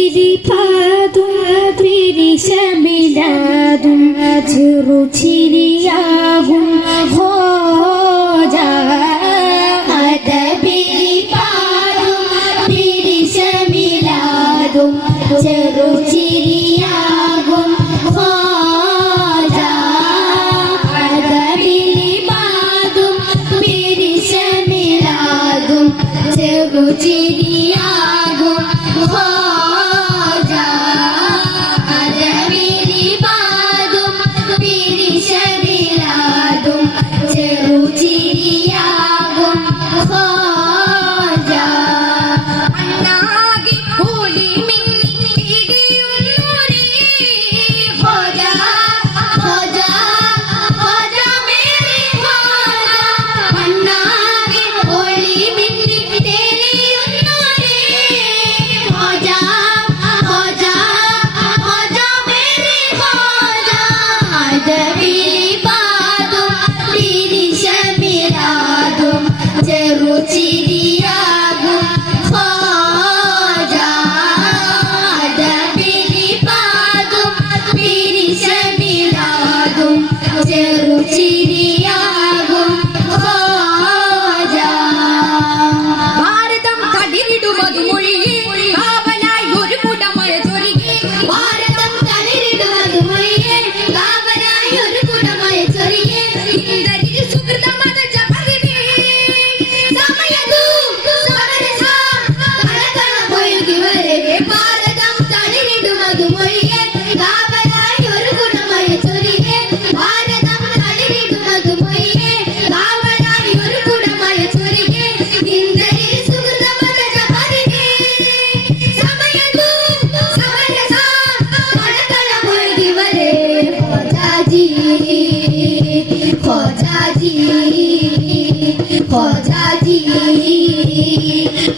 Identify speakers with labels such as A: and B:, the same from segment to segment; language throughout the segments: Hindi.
A: അതഭിരിപാതും പിരിശമിലാതും ചെറുചിരിയാകും ഹോജ അതഭിരിപാതും പിരിശമിലാതും ചെറുചി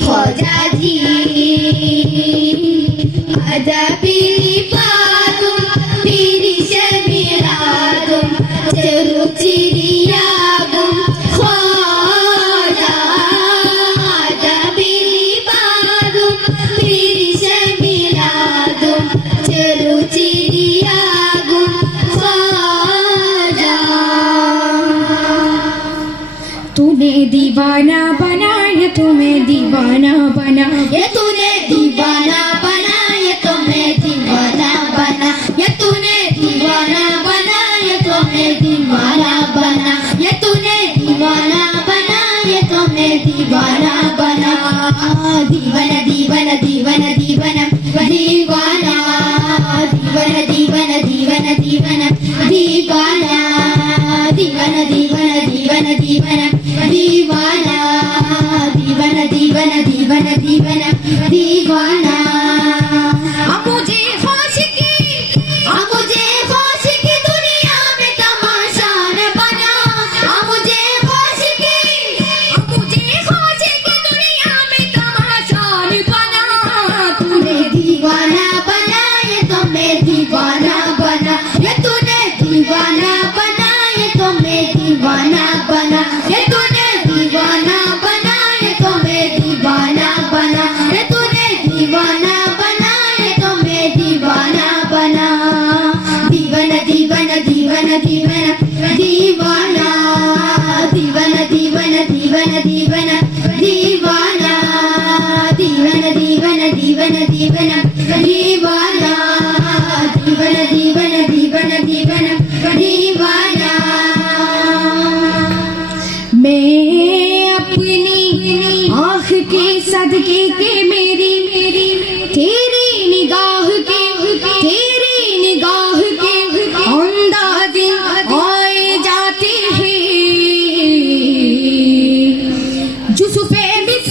A: Hajati
B: Hajati दीवाना
A: बनाया तुम्हें दीवाना बना। ये तूने दीवाना बनाया तुम्हें दीवाना बना। ये तूने दीवाना बनाया तुम्हें दीवाना बना। ये तूने दीवाना बनाया तुम्हें दीवाना बना। दीवाना दीवाना दीवाना दीवाना
B: ദീവന ദീവന ദീവന ദീവാന मेरी मेरी तेरी निगाह के तेरी निगाह के आंदा दिन जाते हैं। जुसुफे मिस